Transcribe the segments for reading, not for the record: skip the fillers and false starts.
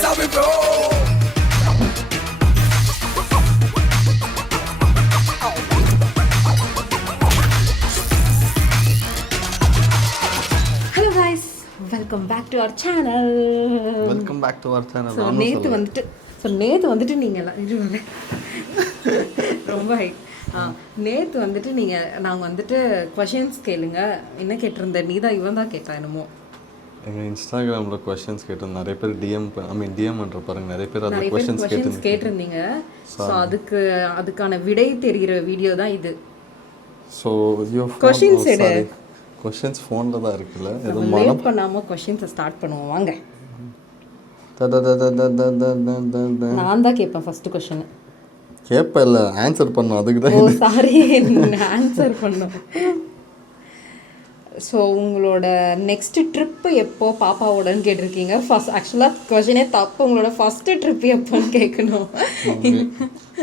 That's how we roll. Hello guys, welcome back to our channel. Welcome back to our channel. So நேற்று வந்துட்டு நீங்கள் எல்லாம் ரொம்ப height நேற்று வந்துட்டு நாங்கள் வந்துட்டு கொஷின்ஸ் கேளுங்க. என்ன கேட்டிருந்தேன்? நீ தான் இவன் தான் கேட்டா என்னமோ. எங்கள் இன்ஸ்டாகிராமில் கொஷின்ஸ் கேட்டிருந்தேன். நிறைய பேர் டிஎம் பண்ணுற பாருங்க. நிறைய பேர் அந்த கொஷின்ஸ் கேட்டிருந்தீங்க. ஸோ அதுக்கான விடை தெரிகிற வீடியோ தான் இது. ஸோ கொஷின்ஸ் எடு. கொஷின்ஸ் ஃபோனில் தான் இருக்குல்ல. எதுவும் லேட் பண்ணாமல் கொஷின்ஸை ஸ்டார்ட் பண்ணுவோம் வாங்க. நான் தான் கேட்பேன் ஃபர்ஸ்ட் கொஷின். கேட்பேன் இல்லை, ஆன்சர் பண்ணும். அதுக்கு தான். ஓ சாரி, ஆன்சர் பண்ணும். ஸோ உங்களோட நெக்ஸ்ட் ட்ரிப்பு எப்போ பாப்பாவோடன்னு கேட்டிருக்கீங்க. ஃபர்ஸ்ட் ஆக்சுவலாக கொஷினே தப்பு. உங்களோட ஃபஸ்ட்டு ட்ரிப்பு எப்போன்னு கேட்கணும்.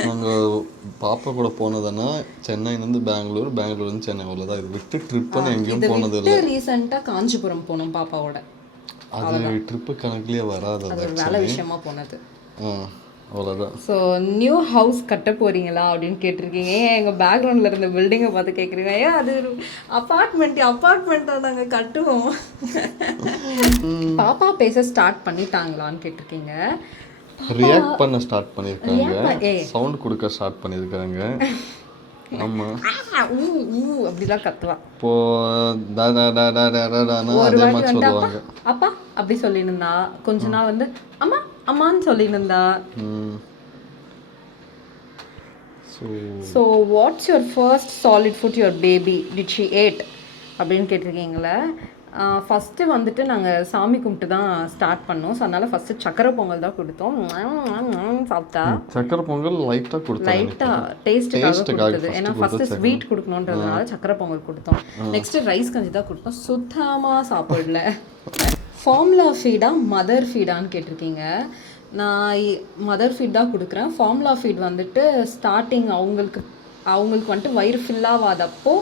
நாங்கள் பாப்பா கூட போனதுன்னா சென்னையிலேருந்து பெங்களூர்லேருந்து சென்னை அவ்வளோதான். இது விட்டு ட்ரிப்புன்னு எங்கேயும் போனது இல்லை. ரீசெண்டாக காஞ்சிபுரம் போனோம் பாப்பாவோட. அது ட்ரிப்பு கணக்குலேயே வராது. அது ஒரு வேலை விஷயமா போனது. அவ்வளோதான். ஸோ நியூ ஹவுஸ் கட்ட போகிறீங்களா அப்படின்னு கேட்டிருக்கீங்க. ஏன் எங்கள் பேக்ரவுண்டில் இருந்த பில்டிங்கை பார்த்து கேட்குறீங்க? ஏன் அது அப்பார்ட்மெண்ட்டாக நாங்கள் கட்டுவோம். பாப்பா பேச ஸ்டார்ட் பண்ணிட்டாங்களான்னு கேட்டிருக்கீங்க. ரியாக்ட் பண்ண ஸ்டார்ட் பண்ணியிருக்காங்க. சவுண்ட் கொடுக்க ஸ்டார்ட் பண்ணியிருக்காங்க. ஆமாம், அப்படிலாம் கத்துவா. இப்போ அதே மாதிரி சொல்லுவாங்க. அப்பா அப்படி சொல்லியிருந்தா கொஞ்ச நாள் வந்து அம்மா அம்மான்னு சொல்லியிருந்தா. So what's your first solid food your baby did she ate அப்படின்னு கேட்டிருக்கீங்களே. ஃபஸ்ட்டு வந்துட்டு நாங்கள் சாமி கும்பிட்டு தான் ஸ்டார்ட் பண்ணோம். ஸோ அதனால் ஃபஸ்ட்டு சக்கரை பொங்கல் தான் கொடுத்தோம். சாப்பிட்டா சக்கரை பொங்கல் லைட்டாக டேஸ்ட்டுக்காக கொடுத்தது. ஏன்னா ஃபஸ்ட்டு ஸ்வீட் கொடுக்கணுன்றதுனால சக்கரை பொங்கல் கொடுத்தோம். நெக்ஸ்ட்டு ரைஸ் கஞ்சி தான் கொடுத்தோம். சுத்தமாக சாப்பிடல. ஃபார்முலா ஃபீடா மதர் ஃபீடான்னு கேட்டிருக்கீங்க. நான் மதர் ஃபீட் தான் கொடுக்குறேன். ஃபார்முலா ஃபீட் வந்துட்டு ஸ்டார்டிங் அவங்களுக்கு வந்துட்டு வயிறு ஃபில்லாகாதப்போ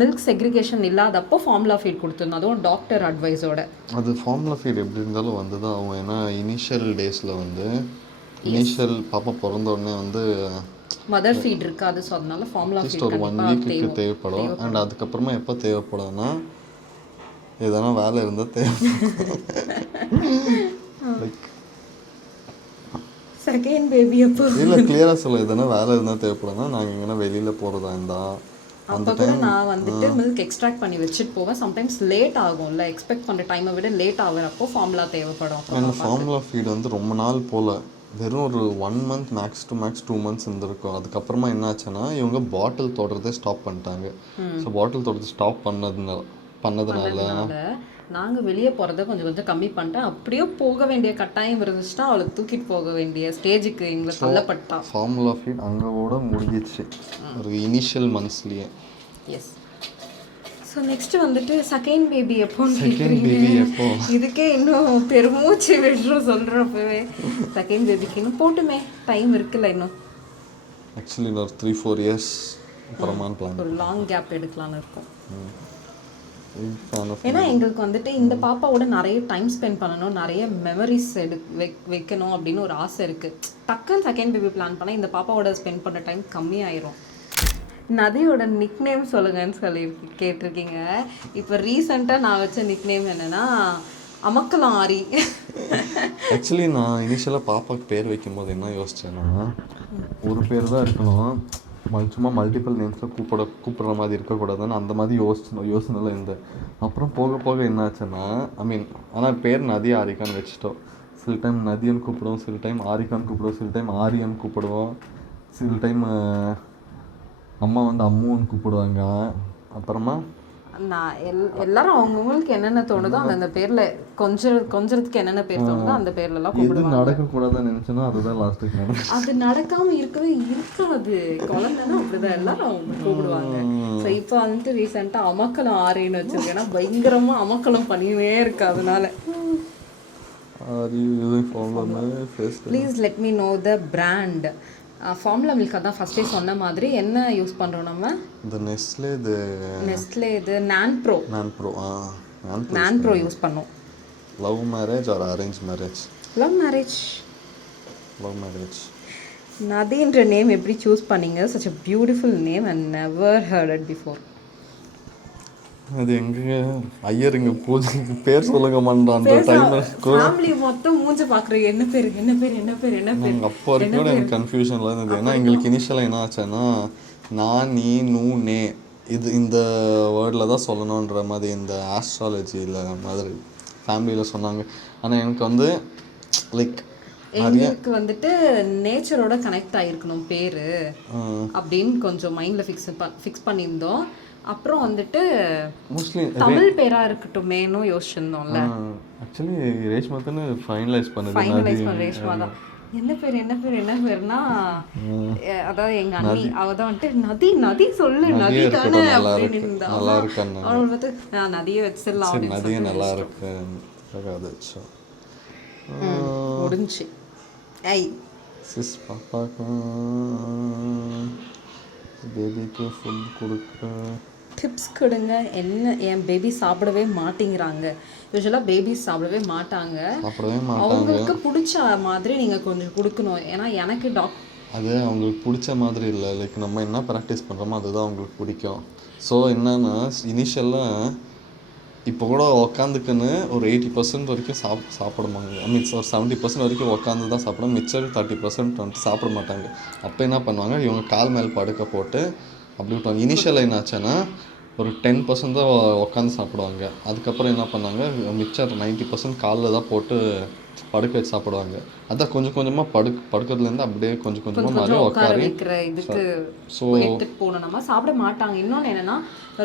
மில்க் செக்ரிகேஷன் இல்லாதப்போ ஃபார்முலா ஃபீட் கொடுத்துருந்தோம். அதுவும் டாக்டர் அட்வைஸோட. அது ஃபார்முலா ஃபீட் எப்படி இருந்தாலும் வந்து தான் ஆகும். ஏன்னா இனிஷியல் டேஸில் வந்து இனிஷியல் பாப்பா பிறந்த உடனே வந்து மதர் ஃபீட் இருக்காது. ஸோ அதனால ஃபார்முலா ஃபீட் ஒரு 1 வீக்குக்கு தேவைப்படும். அண்ட் அதுக்கப்புறமா எப்போ தேவைப்படும்னா எதனா வேலை இருந்தால் தேவைப்படும். லைக் செகண்ட் பேபி அப்போ இல்லை, கிளியராக சொல்ல, எதனா வேலை இருந்தால் தேவைப்படும்னா நாங்கள் எங்கன்னா வெளியில் போகிறதா இருந்தால் அப்போ கூட நான் வந்துட்டு மில்க் எக்ஸ்ட்ராக்ட் பண்ணி வச்சுட்டு போவேன். சம்டைம்ஸ் லேட் ஆகும்ல, எக்ஸ்பெக்ட் பண்ணுற டைமை விட லேட் ஆகுறப்போ ஃபார்முலா தேவைப்படும். அந்த ஃபார்முலா ஃபீட் வந்து ரொம்ப நாள் போல் வெறும் ஒரு 1 மந்த் மேக்ஸ் 2 மந்த்ஸ் இருந்திருக்கும். அதுக்கப்புறமா என்னாச்சுன்னா இவங்க பாட்டில் தொடுறதே ஸ்டாப் பண்ணிட்டாங்க. ஸோ பாட்டில் தொடுறது ஸ்டாப் பண்ணதுனால நாங்கள் வெளியே போகிறத கொஞ்சம் கம்மி பண்ணிட்டேன். அப்படியே போக வேண்டிய கட்டாயம் இருந்துச்சுன்னா அவளை தூக்கிட்டு போக வேண்டிய ஸ்டேஜுக்கு எங்களை தள்ளப்பட்டா. ஃபார்முலா ஃபீட் அங்கோட முடிஞ்சிச்சு ஒரு இனிஷியல் மந்த்ஸ்லேயே. எஸ். ஸோ நெக்ஸ்ட்டு வந்துட்டு செகண்ட் பேபி எப்போ? இதுக்கே இன்னும் பெருமூச்சு விடுறோம் சொல்கிறப்பவே. செகண்ட் பேபிக்கு இன்னும் போட்டுமே டைம் இருக்குல்ல இன்னும். ஆக்சுவலி ஒரு 3-4 இயர்ஸ் அப்புறமான்னு பிளான். ஒரு லாங் கேப் எடுக்கலான்னு இருக்கும். ஏன்னா எங்களுக்கு வந்துட்டு இந்த பாப்பாவோட நிறைய டைம் ஸ்பெண்ட் பண்ணணும், நிறைய மெமரிஸ் வைக்கணும் அப்படின்னு ஒரு ஆசை இருக்குது. டக்குன்னு செகண்ட் பேபி பிளான் பண்ணால் இந்த பாப்பாவோட ஸ்பெண்ட் பண்ணுற டைம் கம்மியாயிரும். நதியோட நிக் நேம் சொல்லுங்கன்னு கேட்டிருக்கீங்க. இப்போ ரீசெண்டாக நான் வச்ச நிக் நேம் என்னென்னா அமக்கலாம் ஆரி. ஆக்சுவலி நான் இனிஷியலாக பாப்பாவுக்கு பேர் வைக்கும்போது என்ன யோசித்தேன்னா ஒரு பேர் தான் இருக்கணும், சும்மா மல்டிபிள் நேம்ஸில் கூப்பிட்ற மாதிரி இருக்கக்கூடாதுன்னு அந்த மாதிரி யோசனைலாம் இருந்தேன். அப்புறம் போக போக என்னாச்சுன்னா ஆனால் பேர் நதி ஆரிக்கான்னு வச்சுட்டோம். சில டைம் நதியன்னு கூப்பிடுவோம், சில டைம் ஆரிக்கான்னு கூப்பிடுவோம், சில டைம் ஆரியான்னு கூப்பிடுவோம், சில டைம் அம்மா வந்து அம்முன்னு கூப்பிடுவாங்க. அப்புறமா நான் எல்லாரும் அவங்கவுங்களுக்கு என்னென்ன தோணுதோ அந்த பேரில் கொஞ்சத்துக்கு என்னென்ன பேர் தோணுதோ அந்த பேர்லலாம் கூப்பிடுவாங்க. நடக்கக்கூடாதுன்னு நினச்சேன்னா அதுதான் லாஸ்ட்டுக்கு நடக்கும். அது நடக்காமல் இருக்கவே இருக்காது. குழந்தைன்னா அப்படிதான் எல்லாரும் கூப்பிடுவாங்க. ஸோ இப்போ வந்துட்டு ரீசெண்டாக அமக்கலம் ஆரின்னு வச்சுருக்கேன்னா பயங்கரமாக அமக்கலம் பண்ணியே இருக்கு. அதனால please let me no the brand. Formula milk அதான் ஃபஸ்ட்டே சொன்ன மாதிரி. என்ன யூஸ் பண்ணுறோம் நம்ம? இந்த நெஸ்லே இது நான்ப்ரோ யூஸ் பண்ணோம். Love marriage or arrange marriage? Love marriage. Love marriage. நதின்ற நேம் எப்படி சூஸ் பண்ணீங்க? such a beautiful name and never heard it before. அது எங்க ஐயர் இங்கே பூஜைக்கு பேர் சொல்லுங்க மாட்டான்ற டைமில் ஃபேமிலி மொத்தம் மூஞ்ச பார்க்குறேன், என்ன பேர் என்ன பேர் என்ன பேர் என்ன பேர். அப்போ வரைக்கும் கூட எனக்கு கன்ஃபியூஷனில் இருந்தது. ஏன்னா எங்களுக்கு இனிஷியலாக என்ன ஆச்சுன்னா நான் நீ நூ நே இந்த வேர்டில் தான் சொல்லணுன்ற மாதிரி இந்த ஆஸ்ட்ராலஜியில் மாதிரி ஃபேமிலியில் சொன்னாங்க. ஆனால் எனக்கு வந்து லைக் எங்களுக்கு வந்துட்டு நேச்சரோட கனெக்ட் ஆகிருக்கணும் பேர் அப்படின்னு கொஞ்சம் மைண்டில் ஃபிக்ஸ் பண்ணியிருந்தோம். அப்புறம் வந்துட்டு மோஸ்ட்லி தமிழ் பேராக இருக்கட்டுமேனும் யோசிச்சிருந்தோம்ல. ஆக்சுவலி ரேஷ்மா தானே ஃபைனலைஸ் பண்ண ரேஷ்மா தான். என்ன பேர் என்ன பேர் என்ன பேர்னா அதாவது எங்க அண்ணி அவ தான் வந்துட்டு நதி நதி சொல்லு நதி தானே அப்படின்னு இருந்தா. நல்லா இருக்கான்னு அவளை பார்த்து நதியை வச்சிடலாம். நதியே நல்லா இருக்கு முடிஞ்சு. ஐ சிஸ் பாப்பாக்கு பேபிக்கு ஃபுட் கொடுக்க டிப்ஸ் கொடுங்க. என்ன என் பேபி சாப்பிடவே மாட்டேங்கிறாங்க. யூஸ்வலாக பேபிஸ் சாப்பிடவே மாட்டாங்க. அவங்களுக்கு பிடிச்ச மாதிரி நீங்கள் கொஞ்சம் கொடுக்கணும். ஏன்னா எனக்கு அது அவங்களுக்கு பிடிச்ச மாதிரி இல்லை. லைக் நம்ம என்ன ப்ராக்டிஸ் பண்ணுறோமோ அதுதான் அவங்களுக்கு பிடிக்கும். ஸோ என்னன்னா இனிஷியலாக இப்போ கூட உக்காந்துக்குன்னு ஒரு 80% வரைக்கும் சாப்பிடுவாங்க. ஐ மீன்ஸ் ஒரு 70% வரைக்கும் உட்காந்து தான் சாப்பிடுவோம். மிச்சம் 30% வந்துட்டு சாப்பிட மாட்டாங்க. அப்போ என்ன பண்ணுவாங்க, இவங்க கால் மேல் படுக்க போட்டு அப்படி விட்டாங்க. இனிஷியலாக என்ன ஆச்சுன்னா ஒரு 10% தான் உட்காந்து சாப்பிடுவாங்க. அதுக்கப்புறம் என்ன பண்ணாங்க, மிச்சம் 90% காலில் தான் போட்டு படுக்க வச்சு சாப்பிடுவாங்க. அதான் கொஞ்சம் கொஞ்சமாக படுக்கிறதுலேருந்து அப்படியே கொஞ்சம் கொஞ்சமாக மாதிரி உட்கார வைக்கிற இதுக்கு எடுத்துட்டு போகணும். நம்ம சாப்பிட மாட்டாங்க. இன்னொன்று என்னென்னா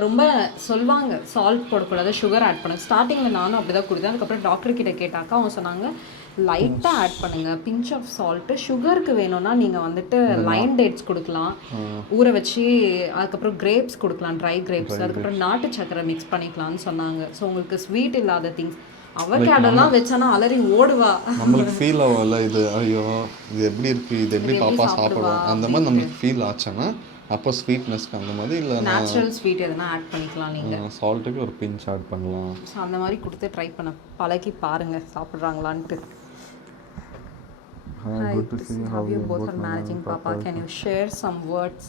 ரொம்ப சொல்லுவாங்க சால்ட் போடக்கூடாது, சுகர் ஆட் பண்ணு. ஸ்டார்டிங்கில் நானும் அப்படி தான் கொடுத்தேன். அதுக்கப்புறம் டாக்டர்கிட்ட கேட்டாக்கா அவங்க சொன்னாங்க லைட்டாக ஆட் பண்ணுங்கள், பிஞ்ச் ஆஃப் சால்ட்டு. சுகருக்கு வேணும்னா நீங்கள் வந்துட்டு லைன் டேட்ஸ் கொடுக்கலாம் ஊற வச்சு. அதுக்கப்புறம் கிரேப்ஸ் கொடுக்கலாம், ட்ரை கிரேப்ஸ். அதுக்கப்புறம் நாட்டு சக்கரை மிக்ஸ் பண்ணிக்கலாம்னு சொன்னாங்க. ஸோ உங்களுக்கு ஸ்வீட் இல்லாத திங்ஸ் அவகேடோலாம் வச்சானா அலறி ஓடுவா. நம்மளுக்கு ஃபீல் ஆகும்ல, இது ஐயோ இது எப்படி இருக்குது, இது எப்படி பாப்பா சாப்பிடுவோம், அந்த மாதிரி நம்மளுக்கு ஃபீல் ஆச்சுன்னா அப்போ ஸ்வீட்னஸ்க்கு அந்த மாதிரி இல்லை நேச்சுரல் ஸ்வீட் எதுனா ஆட் பண்ணிக்கலாம். நீங்கள் சால்ட்டுக்கு ஒரு பிஞ்ச் ஆட் பண்ணலாம். ஸோ அந்த மாதிரி கொடுத்து ட்ரை பண்ண பழகி பாருங்கள் சாப்பிட்றாங்களான்ட்டு. Hi, good to see how you both are managing Papa. Can you share some words?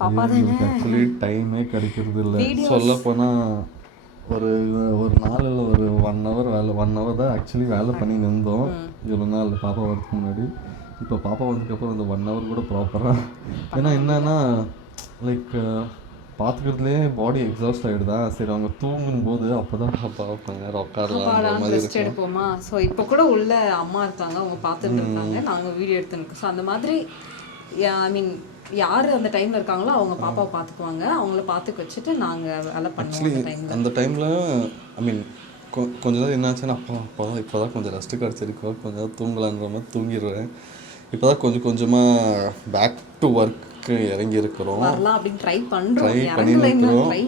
Papa தானே ஆக்சுவலி டைமே கிடைக்கிறது இல்லை. சொல்ல போனால் ஒரு நாளில் ஒரு 1 hour வேலை 1 hour தான் ஆக்சுவலி வேலை பண்ணி நின்றோம் இவ்வளோ நாள் பாப்பா வரதுக்கு முன்னாடி. இப்போ பாப்பா வந்ததுக்கப்புறம் அந்த 1 hour கூட ப்ராப்பராக. ஏன்னா என்னன்னா லைக் பார்த்துக்கிறதுலேயே பாடி எக்ஸாஸ்ட் ஆகிடுதா. சரி அவங்க தூங்கும்போது அப்போ தான் பாப்பா கொஞ்ச நேரம் உட்காரலாம் ரெஸ்ட் எடுப்போமா. ஸோ இப்போ கூட உள்ள அம்மா இருக்காங்க, அவங்க பார்த்துட்டு இருக்காங்க, நாங்கள் வீடியோ எடுத்துருக்கோம். ஸோ அந்த மாதிரி ஐ மீன் யார் அந்த டைமில் இருக்காங்களோ அவங்க பாப்பாவை பார்த்துக்குவாங்க. அவங்கள பார்த்துக்க வச்சுட்டு நாங்கள் வேலை பண்ணுவோம். அந்த டைமில் ஐ மீன் கொஞ்ச நேரம் என்னாச்சுன்னா இப்போ தான் கொஞ்சம் ரெஸ்ட்டு கிடச்சிருக்கோம், கொஞ்சம் நேரம் தூங்கலான்ற மாதிரி தூங்கிடுவேன். இப்போ தான் கொஞ்சம் கொஞ்சமாக பேக் டு ஒர்க்கு இறங்கி இருக்கிறோம். ட்ரை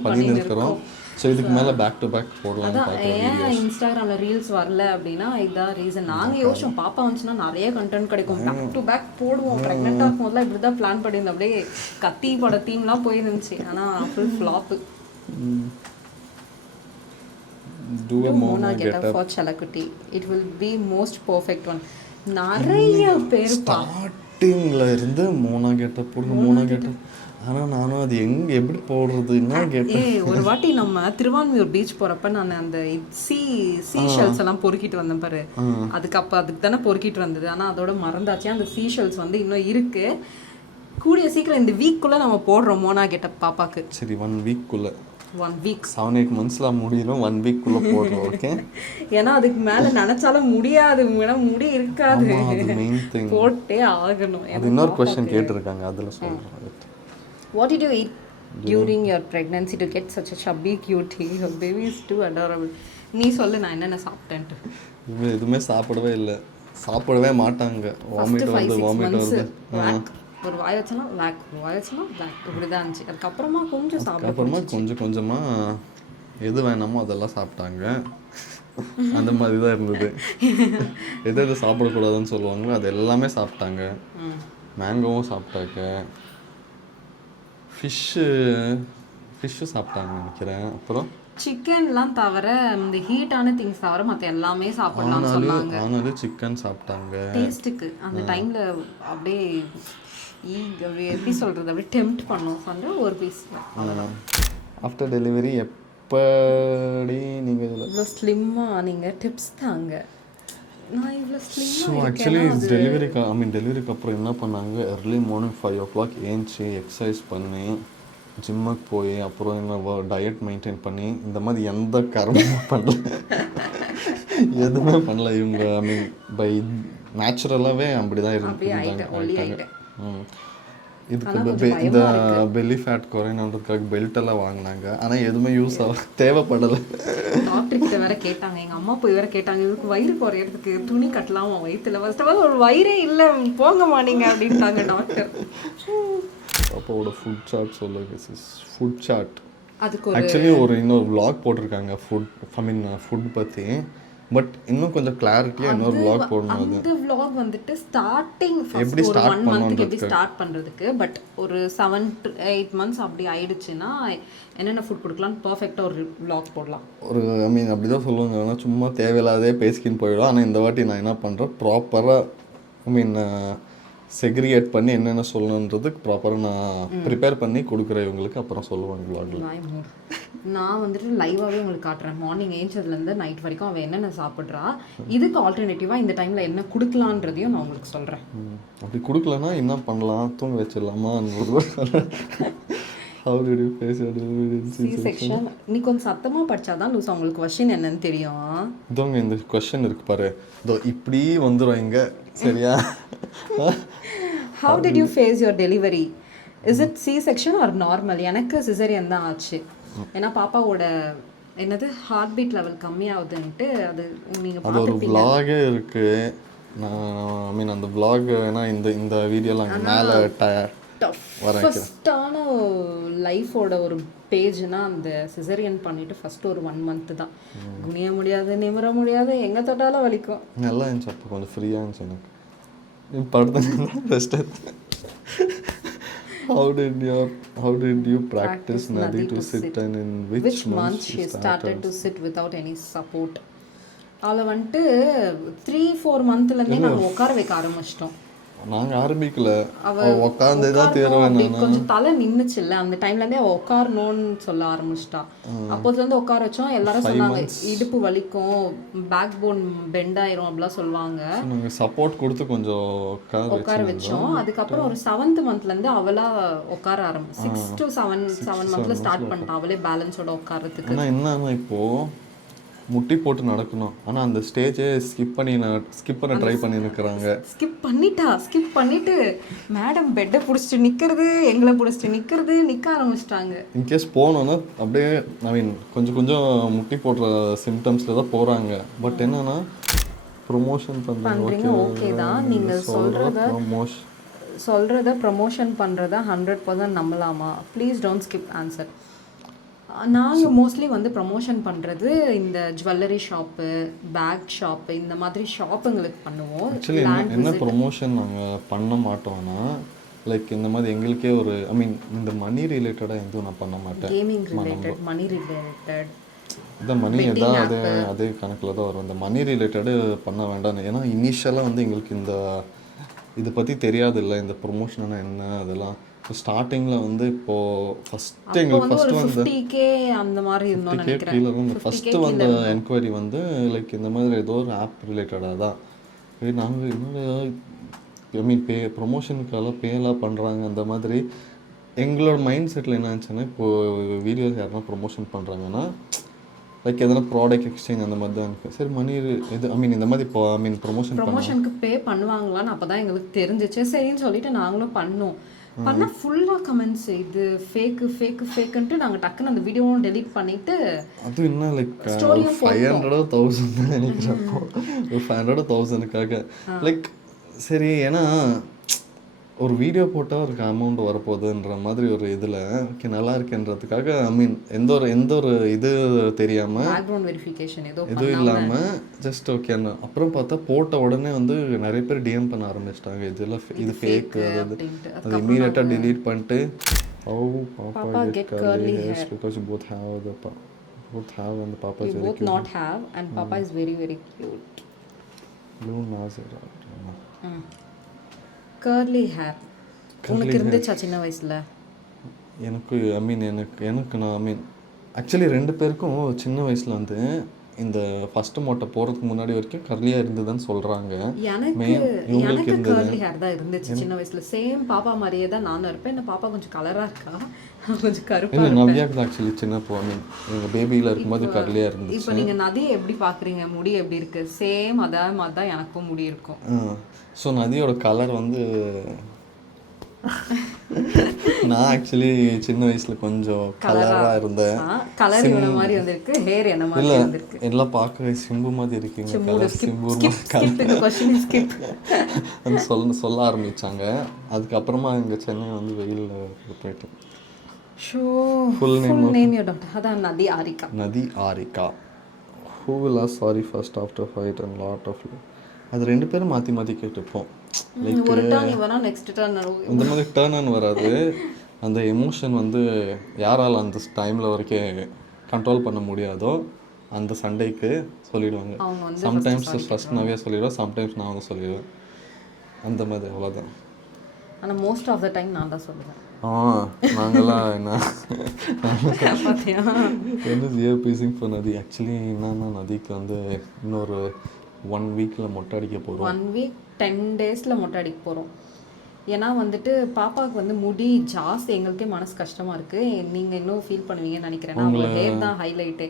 பண்ணியிருக்கிறோம். ஸோ இதுக்கு மேலே பேக் டு பேக் போடலாம். ஏன் இன்ஸ்டாகிராமில் ரீல்ஸ் வரல அப்படின்னா இதுதான் ரீசன். நாங்கள் யோசிச்சோம் பாப்பா வந்துச்சுன்னா நிறைய கண்டென்ட் கிடைக்கும், பேக் டு பேக் போடுவோம். ப்ரெக்னெண்ட்டாக இருக்கும் போதெல்லாம் இப்படி தான் பிளான் பண்ணியிருந்தோம். அப்படியே கத்தி பட தீம்லாம் போயிருந்துச்சு. ஆனால் full flop. Do a Mona get up for Chalakutti. It will be most perfect one. நிறைய பேர் ஸ்டார்டிங்கில் இருந்து மோனா கெட்டப் போடுங்க, மோனா கெட்டப். ஆனால் நானும் அது எப்படி போடுறது என்ன கேட்டேன். ஒரு வாட்டி நம்ம திருவான்மியூர் பீச் போகிறப்ப நான் அந்த சீ ஷெல்ஸ் எல்லாம் பொறுக்கிட்டு வந்தேன் பாரு. அதுக்கு தானே பொறுக்கிட்டு வந்தது. ஆனால் அதோட மறந்தாச்சு. அந்த சீ ஷெல்ஸ் வந்து இன்னும் இருக்கு. கூடிய சீக்கிரம் இந்த வீக்குள்ளே நம்ம போடுறோம் மோனா கெட்டப் பாப்பாக்கு. சரி 1 வீக்குள்ளே 1 வீக் 7-8 monthsலாம் முடியும். 1 வீக்குள்ளே போடுறோம். ஓகே. ஏன்னா அதுக்கு மேலே நினச்சாலும் முடியாது, முடி இருக்காது, மெயின் திங் போட்டே ஆகணும். அது இன்னொரு கொஸ்டின் கேட்டிருக்காங்க, அதில் சொல்கிறேன். What did you eat during your pregnancy to get such a chubby cutie? Your baby is too adorable. நீ சொல்லு நான் என்னென்ன சாப்பிட்டேன்ட்டு. எதுவுமே சாப்பிடவே இல்லை, சாப்பிடவே மாட்டாங்க. வாமிட் வருது. ஒரு வாய் வச்சனா லேக், ஒரு வாய் வச்சனா லேக், இப்படி தான் இருந்துச்சு. அதுக்கப்புறமா கொஞ்சம் அப்புறமா கொஞ்சமாக எது வேணாமோ அதெல்லாம் சாப்பிட்டாங்க. அந்த மாதிரி தான் இருந்தது. எது சாப்பிடக்கூடாதுன்னு சொல்லுவாங்களோ அது எல்லாமே சாப்பிட்டாங்க. மேங்கோவும் சாப்பிட்டாங்க, ஃபிஷ்ஷு சாப்பிட்டாங்க நினைக்கிறேன். அப்புறம் சிக்கன்லாம் தவிர இந்த ஹீட்டான திங்ஸ் தவிர மற்ற எல்லாமே சாப்பிடலாம்னு சொன்னாங்க. ஆனாலும் சிக்கன் சாப்பிட்டாங்க டேஸ்ட்டுக்கு அந்த டைமில் அப்படியே எப்படி சொல்கிறது, அப்படியே டெம்ப்ட் பண்ணோம் சொல்ற ஒரு பீஸ். ஆஃப்டர் டெலிவரி எப்படி நீங்கள் இவ்வளோ ஸ்லிம்மாக நீங்கள் டிப்ஸ் தாங்க. நான் இவ்வளோ ஸோ ஸ்லிம்மாக ஆக்சுவலி டெலிவரிக்கு அப்புறம் என்ன பண்ணாங்க, early morning 5 o'clock ஏஞ்சி எக்ஸசைஸ் பண்ணி ஜிம்முக்கு போய் அப்புறம் என்ன டயட் மெயின்டைன் பண்ணி இந்த மாதிரி எந்த கர்மமும் பண்ணல, எதுவுமே பண்ணல இவங்க. பை நேச்சுரலாகவே அப்படி தான் இருந்தாங்க. இதுக்கு இந்த பெல்லி ஃபேட் குறையணுன்றதுக்காக பெல்ட் எல்லாம் வாங்கினாங்க, ஆனால் எதுவுமே யூஸ் தேவைப்படலை. டாக்டர் கிட்ட வேற கேட்டாங்க, எங்கள் அம்மா போய் வேற கேட்டாங்க, இவருக்கு வயிறு குறையிறதுக்கு துணி கட்டலாம் வயிற்றுல. ஃபர்ஸ்ட் ஆஃப் ஆல் ஒரு வயிறே இல்லை, போங்கம்மா நீங்கள் அப்படின்ட்டாங்க டாக்டர். அப்பாவோட ஃபுட் சார்ட் சொல்லுங்க சிஸ். ஃபுட் சார்ட் அதுக்கு ஆக்சுவலி ஒரு இன்னொரு vlog போட்டிருக்காங்க ஃபுட் பற்றி. பட் இன்னும் கொஞ்சம் கிளாரிட்டியாக இன்னொரு vlog போடணும். அந்த vlog வந்துட்டு ஸ்டார்டிங் எப்படி ஒரு ஸ்டார்ட் 1 month எப்படி பண்ணுறதுக்கு ஸ்டார்ட் பண்ணுறதுக்கு. பட் ஒரு 7 to 8 months அப்படி ஆயிடுச்சுன்னா என்னென்ன ஃபுட் கொடுக்கலாம்னு பர்ஃபெக்டாக ஒரு vlog போடலாம். ஒரு அப்படி தான் சொல்லுவாங்க, ஆனால் சும்மா தேவையில்லாதே பேசிக்கின்னு போயிடும். ஆனால் இந்த வாட்டி நான் என்ன பண்ணுறேன், ப்ராப்பராக செக்ரிகேட் பண்ணி என்னென்ன சொல்லணுன்றதுக்கு ப்ராப்பராக நான் ப்ரிப்பேர் பண்ணி கொடுக்குறேன் இவங்களுக்கு. அப்புறம் சொல்லுவாங்க vlogல. நான் வந்துட்டு லைவாகவே உங்களுக்கு காட்டுறேன், மார்னிங் ஏஞ்சதுலேருந்து நைட் வரைக்கும் அவள் என்னென்ன சாப்பிட்றா, இதுக்கு ஆல்டர்னேட்டிவாக இந்த டைமில் என்ன கொடுக்கலான்றதையும் நான் உங்களுக்கு சொல்கிறேன். அப்படி கொடுக்கலன்னா என்ன பண்ணலாம், தூங்க வச்சிடலாமா? How did you face your delivery in C-section? நீ கொஞ்சம் சத்தமாக படித்தாதான் லூஸ் உங்களுக்கு கொஸ்டின் என்னன்னு தெரியும். இதோங்க இந்த கொஸ்டின் இருக்கு பாரு, இதோ இப்படி வந்துடும் இங்கே, சரியா? How did you face your delivery? Is it C-section or normal? எனக்கு சிசரியன் தான் ஆச்சு. ஏன்னா பாப்பாவோட என்னது ஹார்ட் பீட் லெவல் கம்மியாகுதுன்ட்டு அது நீங்கள் அது ஒரு vlog இருக்கு. நான் அந்த vlog ஏன்னா இந்த வீடியோலாம் அங்கே மேலே ஃபஸ்ட்டான லைஃபோட ஒரு பேஜ்னா அந்த சிசரியன் பண்ணிட்டு ஃபர்ஸ்ட் ஒரு 1 month தான். குனிய முடியாது, நிமிர முடியாது, எங்கே தொட்டாலும் வலிக்கும். நல்லா இருந்துச்சு, அப்போ கொஞ்சம் ஃப்ரீயாக இருந்துச்சு எனக்கு. படுத்து rest. How did you practice Nadi to sit, and in which month she started to sit without any support? அவளை வந்துட்டு 3-4 monthலேருந்தே நாங்கள் உட்கார வைக்க ஆரம்பிச்சிட்டோம். நாங்கள் ஆரம்பிக்கல, உட்காந்து தான் தேர்வேன். கொஞ்சம் தலை நின்றுச்சுல்ல அந்த டைம்லேருந்தே அவள் உட்காரணும்னு சொல்ல ஆரம்பிச்சிட்டா. அப்போதுலேருந்து உட்கார வச்சோம். எல்லாரும் சொன்னாங்க இடுப்பு வலிக்கும், பேக் போன் பெண்ட் ஆயிரும் அப்படிலாம் சொல்லுவாங்க. நாங்கள் சப்போர்ட் கொடுத்து கொஞ்சம் உட்கார வச்சோம். அதுக்கப்புறம் ஒரு 7th monthலேருந்து அவளா உட்கார ஆரம்பிச்சு 6 to 7 monthல ஸ்டார்ட் பண்ணிட்டா அவளே பேலன்ஸோட உட்காரத்துக்கு. ஆனால் என்னன்னா இப்போது முட்டி போட்டு நடக்கணும், ஆனால் அந்த ஸ்டேஜே ஸ்கிப் பண்ண ட்ரை பண்ணி நிற்கிறாங்க. ஸ்கிப் பண்ணிட்டு மேடம் பெட்டை பிடிச்சிட்டு நிற்கிறது, எங்களை பிடிச்சிட்டு நிற்க ஆரம்பிச்சிட்டாங்க. இன்கேஸ் போனோன்னா அப்படியே கொஞ்சம் முட்டி போடுற சிம்டம்ஸில் தான் போகிறாங்க. பட் என்னன்னா ப்ரொமோஷன் பண்ணுறீங்க ஓகே தான், நீங்கள் சொல்கிறத ப்ரொமோஷன் பண்ணுறத 100% நம்பலாமா? Please don't skip answer. நாங்கள் மோஸ்ட்லி வந்து ப்ரமோஷன் பண்ணுறது இந்த ஜுவல்லரி ஷாப்பு, பேக் ஷாப்பு, இந்த மாதிரி ஷாப்புங்களுக்கு பண்ணுவோம். ஆக்சுவலி என்ன ப்ரொமோஷன் நாங்கள் பண்ண மாட்டோம்னா லைக் இந்த மாதிரி எங்களுக்கே ஒரு இந்த மணி ரிலேட்டடாக எதுவும் நான் பண்ண மாட்டேன். கேமிங் ரிலேட்டட், மணி ரிலேட்டட், இந்த மணி எதாவது அதே கணக்கில் தான் வரும். இந்த மணி ரிலேட்டடு பண்ண வேண்டாம். ஏன்னா இனிஷியலாக வந்து எங்களுக்கு இதை பற்றி தெரியாது இல்லை, இந்த ப்ரொமோஷன்னா என்ன அதெல்லாம். ஸ்டார்டிங்கில் வந்து இப்போது ஃபஸ்ட்டு எங்களுக்கு ஃபஸ்ட்டு வந்து 50K அந்த மாதிரி இருந்தோம்னு நினைக்கிறேன். கீழே வந்து ஃபஸ்ட்டு வந்த என்கொயரி வந்து லைக் இந்த மாதிரி ஏதோ ஒரு ஆப் ரிலேட்டடாக தான். நாங்கள் என்னோட ப்ரொமோஷனுக்கெல்லாம் பேலாம் பண்ணுறாங்க அந்த மாதிரி. எங்களோட மைண்ட் செட்டில் என்ன ஆச்சுன்னா, இப்போது வீடியோஸ் யாருன்னா ப்ரொமோஷன் பண்ணுறாங்கன்னா லைக் எதனா ப்ராடக்ட் எக்ஸ்சேஞ்ச் அந்த மாதிரி தான் இருக்குது. சரி மணி இது இந்த மாதிரி இப்போ ப்ரொமோஷனுக்கு பே பண்ணுவாங்களான்னு அப்போ தான் எங்களுக்கு தெரிஞ்சிச்சு. சரின்னு சொல்லிட்டு நாங்களும் பண்ணோம். பண்ணால் ஃபுல்லாக கமெண்ட்ஸ் இது ஃபேக்குன்ட்டு நாங்கள் டக்குன்னு அந்த வீடியோவும் டெலீட் பண்ணிவிட்டு அது என்ன லைக் 500,000 தான் நினைக்கிறப்போ ஒரு 500,000க்காக லைக் சரி. ஏன்னா ஒரு வீடியோ போட்டால் ஒரு அமௌண்ட் வரப்போகுதுன்ற மாதிரி ஒரு இதில் ஓகே நல்லா இருக்குன்றதுக்காக எந்த ஒரு இது தெரியாமல் பேக்ரவுண்ட் வெரிஃபிகேஷன் எதுவும் இல்லாமல் ஜஸ்ட் ஓகே. அப்புறம் பார்த்தா போட்ட உடனே வந்து நிறைய பேர் டிஎம் பண்ண ஆரம்பிச்சிட்டாங்க, இதெல்லாம் இது ஃபேக், அது இமீடியட்டாக டிலீட் பண்ணிட்டு Papa get curly hair because you both have the both have and the papa we is very both cute. not have and papa is very very cute. Blue nose. curly hair உனக்கு இருந்துச்சா சின்ன வயசுல? எனக்கு ஐ மீன் எனக்கு நான் ஐ மீன் actually 2 பேருக்கும் சின்ன வயசில் வந்து இந்த ஃபர்ஸ்ட் மொட்டை போகிறதுக்கு முன்னாடி வரைக்கும் கர்லியாக இருந்ததுன்னு சொல்கிறாங்க. எனக்கு கர்லி ஹேர் தான் இருந்துச்சு சின்ன வயசுல. சேம் பாப்பா மாதிரியே தான் நானும் இருப்பேன். என்ன பாப்பா கொஞ்சம் கலராக இருக்கா, கொஞ்சம் கருப்பா. இல்லை நவ்யாக்கு தான் ஆக்சுவலி சின்ன ஐ மீன் எங்கள் பேபியில் இருக்கும்போது கர்லியாக இருந்துச்சு. இப்போ நீங்கள் நதியை எப்படி பார்க்குறீங்க, முடி எப்படி இருக்கு? சேம் அதே மாதிரி தான் எனக்கும் முடி இருக்கும். ஸோ நதியோட கலர் வந்து நான் ஆக்சுவலி சின்ன வயசுல கொஞ்சம் கலராக இருந்தேன். கலர் இவன மாதிரி வந்திருக்கு, ஹேர் என்ன மாதிரி வந்திருக்கு. எல்லாம் பார்க்க சிம்பு மாதிரி இருக்கீங்க, கலர் சிம்பு சொல்ல ஆரம்பிச்சாங்க. அதுக்கப்புறமா இங்கே சென்னை வந்து வெயிலில் போயிட்டேன். Full name your doctor? அதான் Nadhi Aarika. Nadhi Aarika. Who will ask sorry first after fight and lot of love. அது 2 பேரும் மாற்றி மாற்றி கேட்டுப்போம். லைக் ஒரு டர்ன் இவனா நெக்ஸ்ட் டர்ன் இந்த மாதிரி டர்ன் வராது. அந்த எமோஷன் வந்து யாரால் அந்த டைமில் வரைக்கும் கண்ட்ரோல் பண்ண முடியாதோ அந்த சண்டைக்கு சொல்லிடுவாங்க. சம்டைம்ஸ் ஃபர்ஸ்ட் நவ்யா சொல்லிடுவேன், சம்டைம்ஸ் நான் வந்து சொல்லிடுவேன். அந்த மாதிரி அவ்வளோதான். ஆனால் மோஸ்ட் ஆஃப் த டைம் நான் தான் சொல்லுவேன். நாங்களாம் என்ன பீசிங் for நதி. ஆக்சுவலி என்னன்னா நதிக்கு வந்து இன்னொரு 1 வீக்கில் மொட்டை அடிக்க போகிறோம். 1 வீக் 10 டேஸில் மொட்டை அடிக்க போகிறோம். ஏன்னா வந்துட்டு பாப்பாவுக்கு வந்து முடி ஜாஸ்தி. எங்களுக்கே மனசு கஷ்டமாக இருக்குது. நீங்கள் இன்னும் ஃபீல் பண்ணுவீங்கன்னு நினைக்கிறேன். அவங்க ஹேர் தான் ஹைலைட்டே.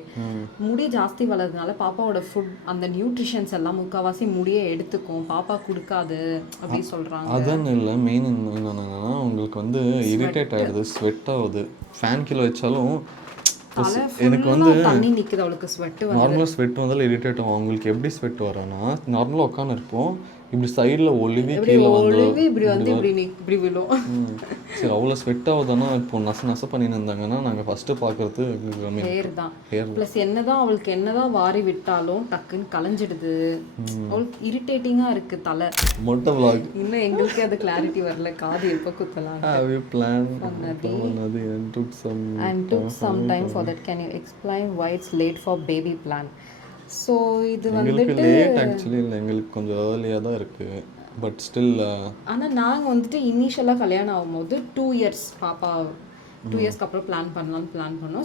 முடி ஜாஸ்தி வளர்றதுனால பாப்பாவோட ஃபுட் அந்த நியூட்ரிஷன்ஸ் எல்லாம் முக்கால்வாசி முடியே எடுத்துக்கும், பாப்பா கொடுக்காது அப்படி சொல்கிறாங்க. அதான் இல்லை, மெயின் என்னென்னா உங்களுக்கு வந்து இரிட்டேட் ஆகிடுது, ஸ்வெட் ஆகுது. ஃபேன் கீழே வச்சாலும் எனக்கு வந்து தண்ணி நிற்குது அவளுக்கு. ஸ்வெட் நார்மலாக ஸ்வெட் வந்தாலும் இரிட்டேட் ஆகும். அவங்களுக்கு எப்படி ஸ்வெட் வரும்னா நார்மலாக உட்காந்து இருப்போம், இப்படி சைடில் ஒளிவி கீழே வந்து இப்படி வந்து இப்படி விழும். சரி அவ்வளோ ஸ்வெட் ஆகுதுன்னா இப்போ நச பண்ணின்னு இருந்தாங்கன்னா நாங்கள் ஃபஸ்ட்டு பார்க்குறது ஹேர் தான். ப்ளஸ் என்னதான் அவளுக்கு என்னதான் வாரி விட்டாலும் டக்குன்னு கலைஞ்சிடுது. அவளுக்கு இரிட்டேட்டிங்காக இருக்குது தலை. மொட்டை vlog இன்னும் எங்களுக்கு அது கிளாரிட்டி வரல. காது எப்போ குத்தலாம் and took some time for that. Can you explain why it's late for baby plan? So இது வந்துட்டு லேட் ஆக்சுவலி இல்லை, எங்களுக்கு கொஞ்சம் ஏர்லியாக தான் இருக்குது. பட் ஸ்டில் ஆனால் நாங்கள் வந்துட்டு இனிஷியலாக கல்யாணம் ஆகும்போது 2 இயர்ஸ் பாப்பா 2 இயர்ஸ்க்கு அப்புறம் பிளான் பண்ணோம்.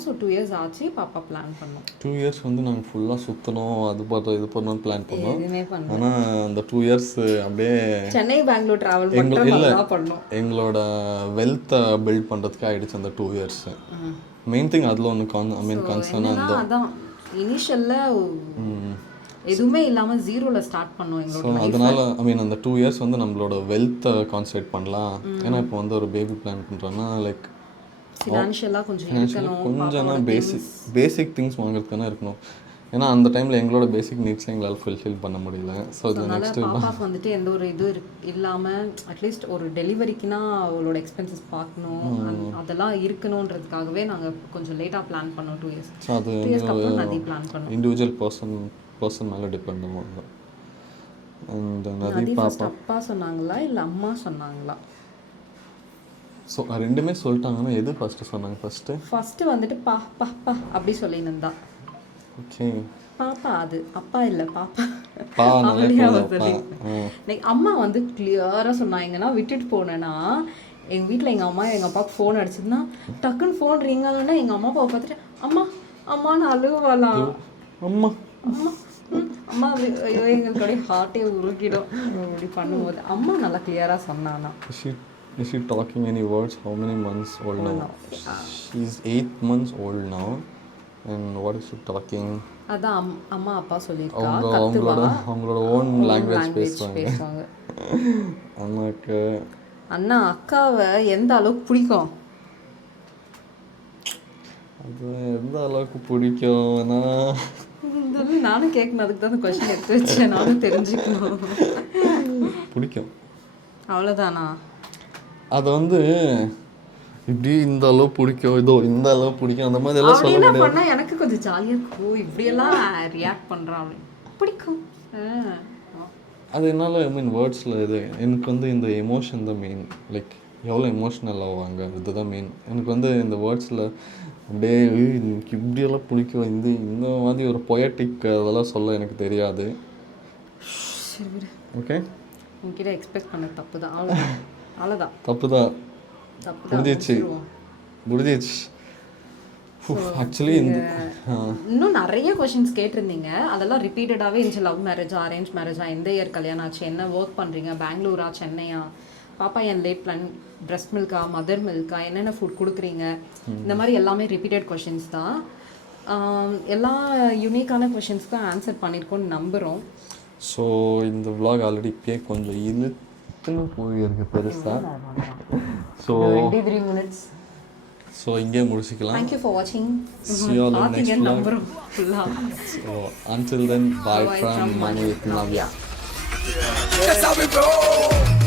ஸோ 2 இயர்ஸ் ஆச்சு பாப்பா பிளான் பண்ணோம். 2 இயர்ஸ் வந்து நாங்கள் ஃபுல்லாக சுற்றணும், அது பார்த்தோம் இது பண்ணணும் பிளான் பண்ணோம். எதுவுமே பண்ணோம். ஆனால் அந்த 2 இயர்ஸ் அப்படியே சென்னை பெங்களூர் ட்ராவல் பண்ணோம். எங்களோட வெல்த்தை பில்ட் பண்ணுறதுக்கு ஆகிடுச்சு அந்த 2 இயர்ஸ். மெயின் திங் அதில் ஒன்று கன்சர்னாக அதான் இனிஷியலில் எதுவுமே இல்லாமல் 0ல ஸ்டார்ட் பண்ணோம் எங்களோட. அதனால ஐ மீன் அந்த 2 இயர்ஸ் வந்து நம்மளோட வெல்த்தை கான்சன்ட்ரேட் பண்ணலாம். ஏன்னா இப்போ வந்து ஒரு பேபி பிளான் பண்ணுறோன்னா லைக் ஃபினான்ஷியலாக கொஞ்சம் பேசிக் திங்ஸ் வாங்குறதுக்கான இருக்கணும். ஏன்னா அந்த டைமில் எங்களோட பேசிக் நீட்ஸ் எங்களால் ஃபுல்ஃபில் பண்ண முடியல. ஸோ இது நெக்ஸ்ட் பாப்பாக்கு வந்துட்டு எந்த ஒரு இது இல்லாமல் அட்லீஸ்ட் ஒரு டெலிவரிக்குனா அவளோட எக்ஸ்பென்சஸ் பார்க்கணும், அதெல்லாம் இருக்கணுன்றதுக்காகவே நாங்கள் கொஞ்சம் லேட்டாக பிளான் பண்ணோம். 2 இயர்ஸ். ஸோ அது நதி பிளான் பண்ணோம். இண்டிவிஜுவல் பர்சன் மேலே டிபெண்ட் ஆகும். அந்த நதி பாப்பா அப்பா சொன்னாங்களா இல்லை அம்மா சொன்னாங்களா? ஸோ 2மே சொல்லிட்டாங்கன்னா எது ஃபஸ்ட்டு சொன்னாங்க? ஃபஸ்ட்டு வந்துட்டு பா பா பா அப்படி சொல்லியிருந்தா. ஓகே பாப்பா அது அப்பா இல்லை பாப்பா. அப்படியே அம்மா வந்து கிளியராக சொன்னாங்கன்னா விட்டுட்டு போனேன்னா எங்கள் வீட்டில் எங்கள் அம்மா எங்கள் அப்பாவுக்கு ஃபோன் அடிச்சதுன்னா டக்குன்னு ஃபோன் ரிங்காலன்னா எங்கள் அம்மா அப்பாவை பார்த்துட்டு அம்மா அம்மான்னு அழுவாலாம். அம்மா அம்மா அம்மா ஐயோ எங்களுக்கு அப்படியே ஹார்ட்டே உருக்கிடும் அப்படி பண்ணும்போது. அம்மா நல்லா கிளியராக சொன்னானா. Is she talking any words? How many months old now? She's 8 months old now. And what is she talking? அதான் அம்மா அப்பா சொல்லியிருக்கா. அவங்களோட ஓன் லாங்குவேஜ் பேசுவாங்க. அம்மாக்கு அண்ணா அக்காவை எந்த அளவுக்கு பிடிக்கும்? அது எந்த அளவுக்கு பிடிக்கும்னா நானும் கேட்கணும், அதுக்கு தான் கொஸ்டின் எடுத்து வச்சேன். நானும் தெரிஞ்சுக்கணும். பிடிக்கும் அவ்வளோதானா? அது வந்து இப்படி இந்த அளவு பிடிக்கும், இதோ இந்த அளவு பிடிக்கும், அந்த மாதிரி எல்லாம் சொல்ல முடியாது. பண்ணா எனக்கு கொஞ்சம் ஜாலியாக இருக்கும். இப்படியெல்லாம் ரியாக்ட் பண்ணுறான் பிடிக்கும். அது என்னால் ஐ மீன் வேர்ட்ஸில் இது எனக்கு வந்து இந்த எமோஷன் தான் மெயின். லைக் எவ்வளோ எமோஷ்னல் ஆவாங்க, இதுதான் மெயின். எனக்கு வந்து இந்த வேர்ட்ஸில் அப்படியே எனக்கு இப்படியெல்லாம் பிடிக்கும். இந்த மாதிரி ஒரு பொயட்டிக் அதெல்லாம் சொல்ல எனக்கு தெரியாது. ஓகே, உங்ககிட்ட எக்ஸ்பெக்ட் பண்ண தப்பு தான். அவ்வளோதான் தப்பு தான், முடிஞ்சிச்சு. ஆக்சுவலி இன்னும் நிறைய கொஷின்ஸ் கேட்டிருந்தீங்க. அதெல்லாம் ரிப்பீட்டடாகவே இருந்துச்சு. லவ் மேரேஜா, அரேஞ்ச் மேரேஜா, எந்த இயர் கல்யாணம் ஆச்சு, என்ன ஒர்க் பண்ணுறீங்க, பெங்களூரா சென்னையா, பாப்பா என் லேட் பிளான், பிரஸ்ட் மில்கா, மதர் மில்கா, என்னென்ன ஃபுட் கொடுக்குறீங்க, இந்த மாதிரி எல்லாமே ரிப்பீட்டட் கொஷின்ஸ் தான். எல்லா யூனிக்கான கொஷின்ஸ்க்கும் ஆன்சர் பண்ணியிருக்கோன்னு நம்புகிறோம். ஸோ இந்த vlog ஆல்ரெடி இப்பயே கொஞ்சம் இழுத்துன்னு போயிருக்கு பெருசாக. So 23 minutes. ஸோ இங்கே முடிச்சுக்கலாம். Thank you for watching. See you all in next vlog. நம்புகிறோம் ஃபுல்லாக. So until then, bye from Manu with Navya. That's how we roll.